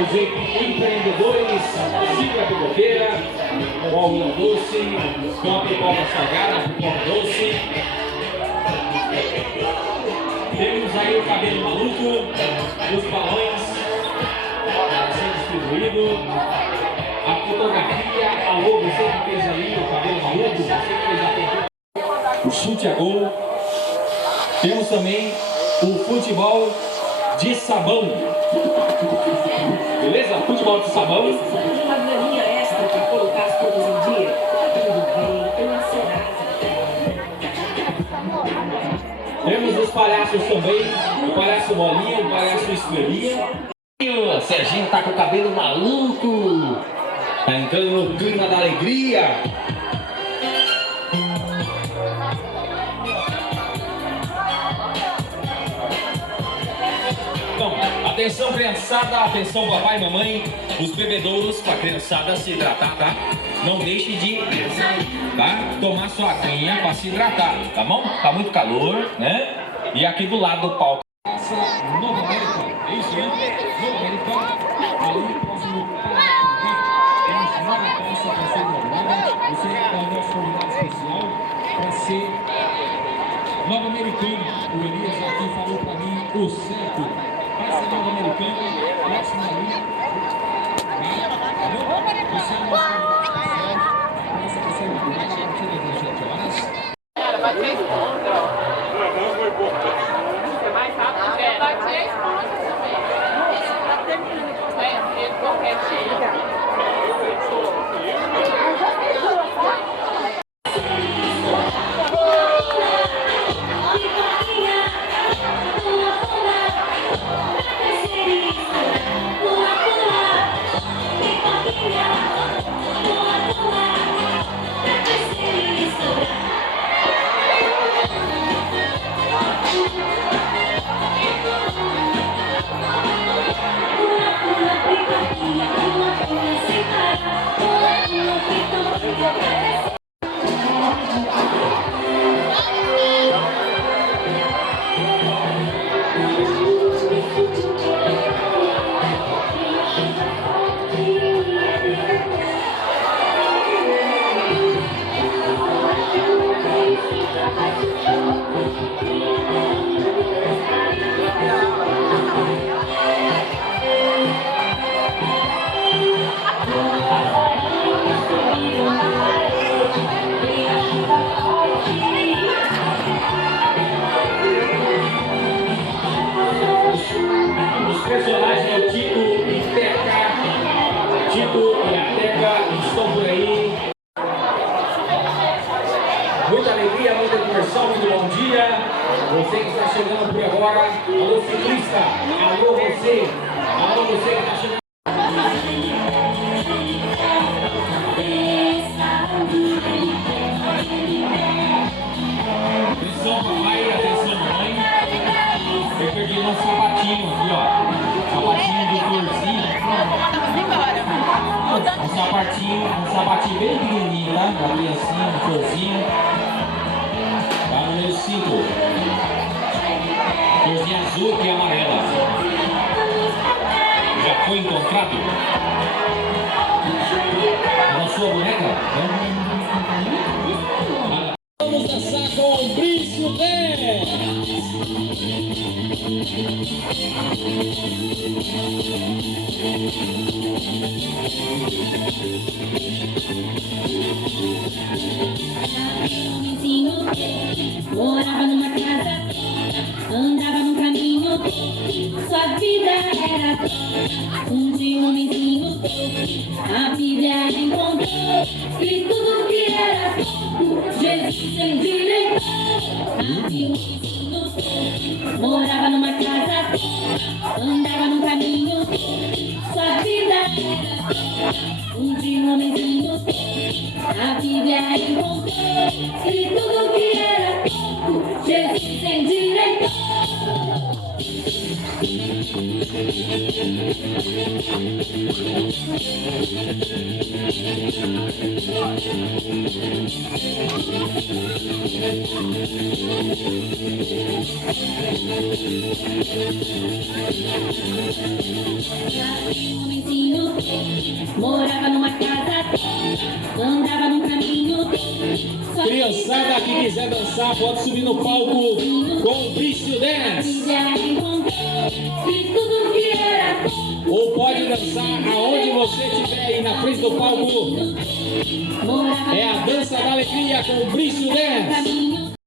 os empreendedores Silvia Pipoqueira, o Alvinho Doce, com a pipoca salgada, a pipoca doce. Temos aí o cabelo maluco, os balões sendo distribuído, a fotografia, alô, você que fez ali o cabelo maluco, você que fez a pintura, o chute a gol. Temos também o futebol de sabão. Beleza? Futebol de sabão. Uma graninha extra para colocar as contas em dia. Tudo bem, uma Serasa. Temos os palhaços também. O palhaço Bolinha, o palhaço Estrelinha. O Serginho tá com o cabelo maluco. Tá entrando no clima da alegria. Então, atenção criançada, atenção papai e mamãe, os bebedouros para a criançada se hidratar, tá? Não deixe de, tá? Tomar sua aguinha para se hidratar, tá bom? Tá muito calor, né? E aqui do lado do palco. Nova América, é isso, né? Nova América, ali próximo temos nova peça para ser inaugurada. Você é o nosso convidado especial para ser Nova Americana. O Elias aqui falou para mim o certo. Essa Nova Americana, próxima ali. Você é o nosso convidado especial. Essa vai ser inaugurada a partir das 17 horas. Cara, bate a esponja, ó. Não foi bom. Você mais rápido, é. Bate a esponja também. Isso tá terminando. É, ele corretinho. Personagens do Tico e Teca. Tico e a Teca estão por aí. Muita alegria, muita diversão, muito bom dia. Você que está chegando por agora. Alô, ciclista. Alô, você. Alô, você que está chegando. Atenção, papai. Atenção, mãe. Eu perdi um sapatinho aqui, ó. Sapatinho de florzinha. Um sapatinho bem pequenininho, tá? Da criancinha, de florzinha. Tá no meu cinto. Florzinha azul e amarela. Já foi encontrado? Na sua boneca? Vamos dançar com o Brício Né! Morava numa casa, andava num caminho, sua vida era dia um homenzinho, a Bíblia encontrou, e tudo que era pouco, Jesus endireitou. Havia um homenzinho, morava numa casa, andava num caminho, sua vida era dia um homenzinho, a Bíblia encontrou, e tudo que era pouco, Jesus endireitou. Um homenzinho morava numa casa, andava num caminho. Criançada que quiser dançar, pode subir no palco com o Brício Dance. Fiz tudo que era bom. Ou pode dançar aonde você estiver aí na frente do palco. É a dança da alegria com o Brício Dance.